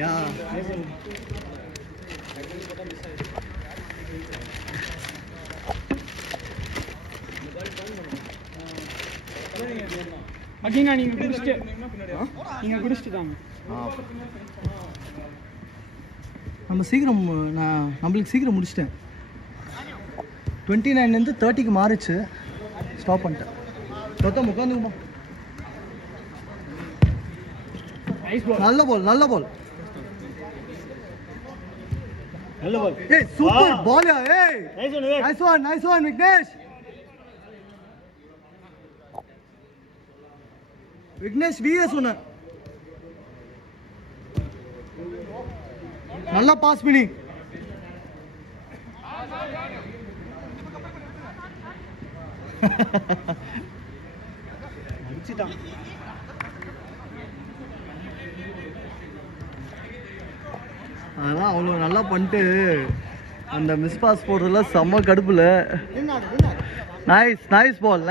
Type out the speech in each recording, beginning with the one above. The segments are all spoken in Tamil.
Yeah. அகினா நீங்க குடிச்சிட்டு தாங்க. நம்ம சீக்கிரம் நம்மளுக்கு சீக்கிரம் முடிச்சிட்டேன். 29 30க்கு மாறிச்சு. ஸ்டாப் பண்ணிட்டேன். தொத்தம் உட்காந்துக்குமா. நல்ல பால் ஏய் சூப்பர் பால் ஏய் நைஸ் ஒன் விக்னேஷ் விஎஸ் ஒன்னு நல்லா பாஸ் பண்ணி அடிச்சிட்டான். அதெல்லாம் அவ்வளோ நல்லா பண்ணிட்டு அந்த மிஸ் பாஸ் போடுறதுல செம்ம கடுப்புல. நைஸ் பால்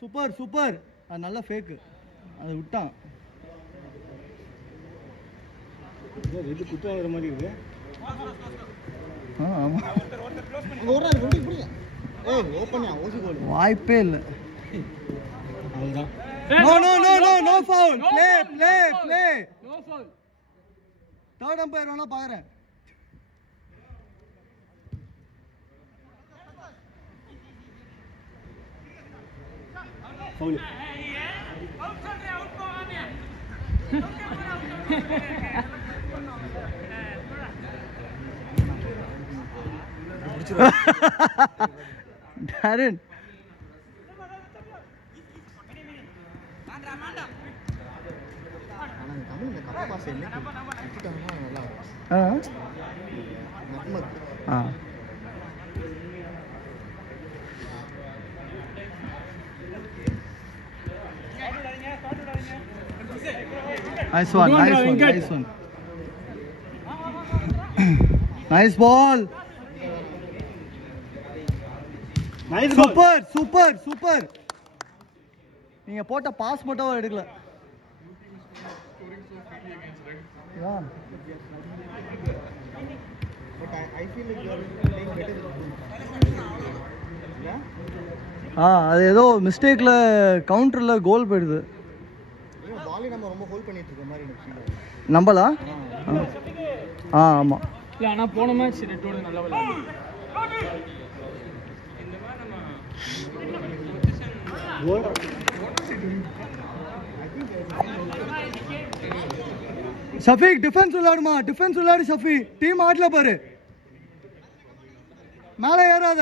சூப்பர் சூப்பர் அது நல்ல ஃபேக்கு அது விட்டான். குத்துவாங்கிற மாதிரி இருக்கு. ஆமா வாய்ப்பே இல்லை. No foul play third umpire வேணா பாக்குறேன். Foul Darren nice one nice ball super நீங்க போட்ட பாஸ் மட்டும் எடுக்கல. அது ஏதோ மிஸ்டேக்ல கவுண்டர்ல கோல் போயிடுது. நம்பலா? ஆமா ஆனா போன மேட்ச் ரெட்டோட நல்லா விளையாடு. ஷஃபீக் டிஃபென்ஸ் விளையாடு ஷஃபி. டீம் ஆடல பாரு. மேலே ஏறாத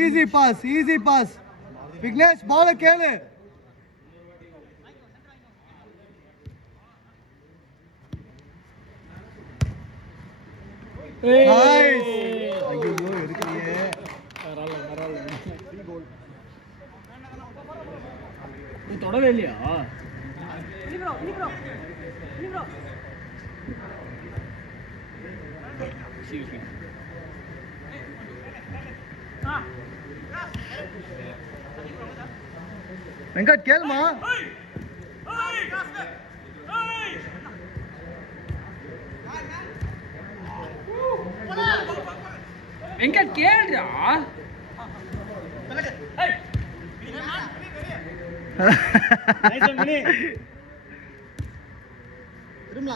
ஈஸி பாஸ் விக்னேஷ் பால கேளு. தொடவே இல்லையா? வெங்கட் கேளுமா. வெங்கட் கேளுடா.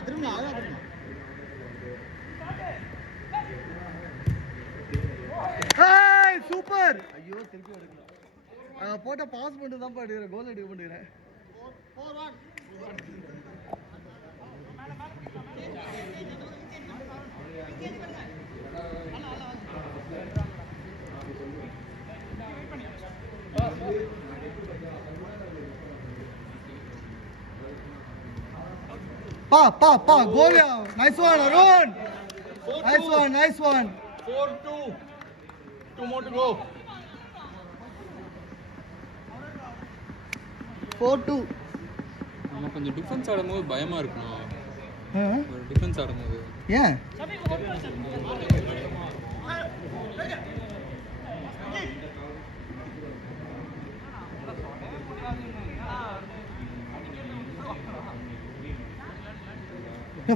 திரும்பலாம் சூப்பர். ஐயோ திருப்பி எடுக்கல. போட்ட பாஸ் பண்ணிட்டு தான் எடுக்கிறேன். கோல் எடுக்க மாட்டேங்கிறேன். Pa, goal. Nice one, Arun. Nice one. 4-2. 2 more to go. 4-2. நம்ம கொஞ்சம் டிஃபென்ஸ் ஆடும்போது பயமா இருக்கணும். டிஃபென்ஸ் ஆடும்போது ஏன்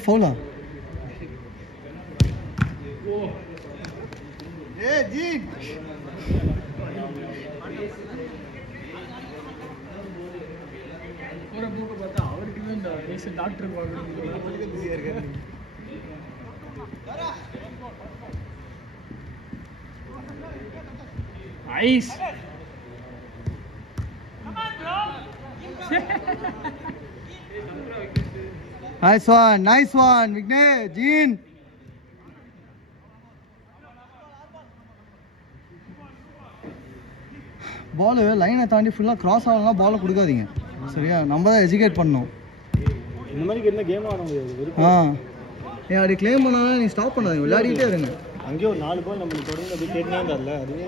ஃபவுலா ஜி போகிற போக்க பார்த்தா அவருக்கு தான் இந்த பேச டாக்டர் பார்க்கணும். ஐஸ் nice one Vignesh Jean ball லைனை தாண்டி ஃபுல்லாக கிராஸ் ஆகலாம் பாலை கொடுக்காதீங்க சரியா நம்ம தான் எஜுகேட் பண்ணணும் இந்த மாதிரி என்ன கேம் ஆட முடியாது ஏன் அப்படி கிளைம் பண்ணாலும் நீ ஸ்டாப் பண்ணாதீங்க விளையாடிட்டே இருங்க அங்கேயே ஒரு 4 பால் நம்மளுக்கு தொடர்ந்து அப்படியே கேட்டுனே இருந்தார்ல அதுவே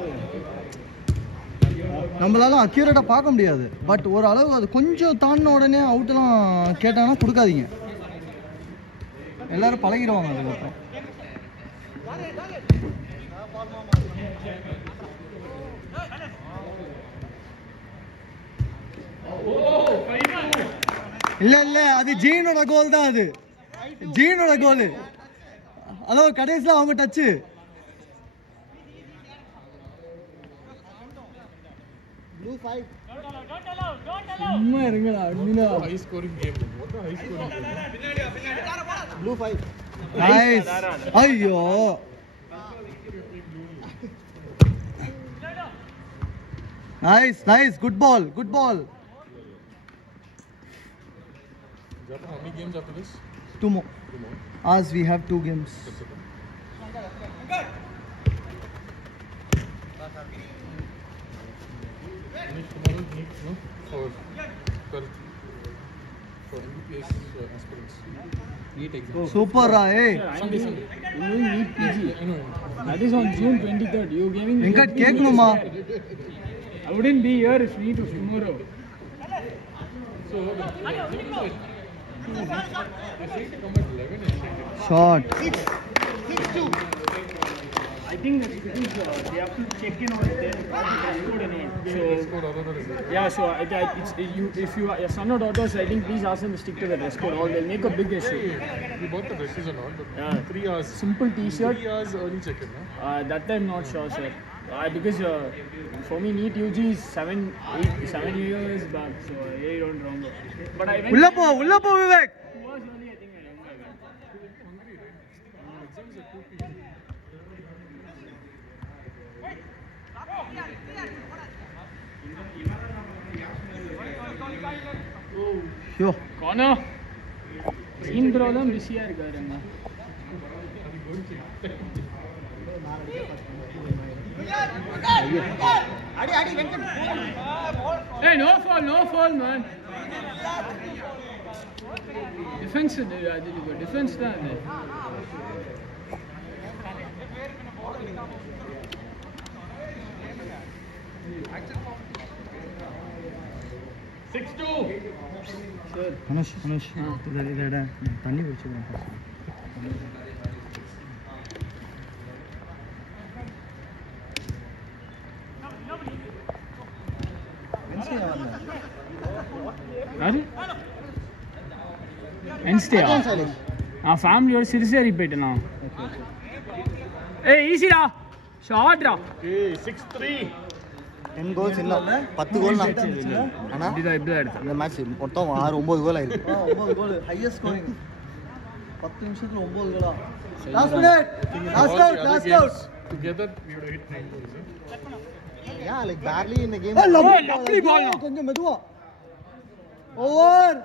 நம்மளால அக்யூரேட்டாக பார்க்க முடியாது பட் ஒரு அளவு அது கொஞ்சம் தாண்டின உடனே அவுட்டெல்லாம் கேட்டாங்கன்னா கொடுக்காதீங்க எல்லாரும் பழகிடுவாங்க அதுக்கப்புறம் இல்ல அது ஜீனோட கோல் தான் அது ஜீனோட கோல் அதோ கடைசியில் அவங்க டச்சு சும்மா இருங்கடா High scoring game. What a high scoring game. Blue 5. Nice ஐயோ nice good ball Japa, how many games after this? 2 more as we have 2 games Finish tomorrow, no? For MBBS aspirants. NEET exam super hey Sunday. You need PG. I know. That is on June 23rd. You giving me Venkat கேட்கணுமா I wouldn't be here if need was tomorrow. So, they say to come at 11 and check it. Short I think that's because they have to check in on their code and all. Dress code, other than that. Yeah, so if you are your son or daughters, I think please ask them to stick to the dress code or they'll make a big issue. We bought the dresses and all, but Yeah. 3 hours. Simple T-shirt. 3 hours early check-in, no? That I'm not sure, sir. Because for me, NEET UG is 7 years back, so I don't remember. But I went. உள்ள போ Vivek 2 hours early, I think I remember. Hungry, right? Exams at 2 p.m. Show Corner. Green bro தான் பிஸியா இருக்காருங்க. Hey, no fall, man. Defense தான் அது. அனுஷ் இதோட தண்ணி குடிச்சுக்கிறேன் யாரு? Wednesday. நான் ஃபேமிலியோட சிறுசேரி போயிட்டேனா. ஏய் ஈஸிடா. ஷார்ட்ரா. Okay, 6-3. 10 goals இல்ல 10 கோல் ஆனா இப்படிதான் எடுத்தேன். இந்த மேட்ச் மொத்தம் 9 கோல் ஆயிருக்கு 9 கோல் ஹையஸ்ட் ஸ்கோரிங் 10 நிமிஷத்துல 9 கோலா last minute last out Together, we would have hit 9 goals. Eh? yeah like barely in the game lovely ball. கொஞ்சம் மெதுவா ஓவர்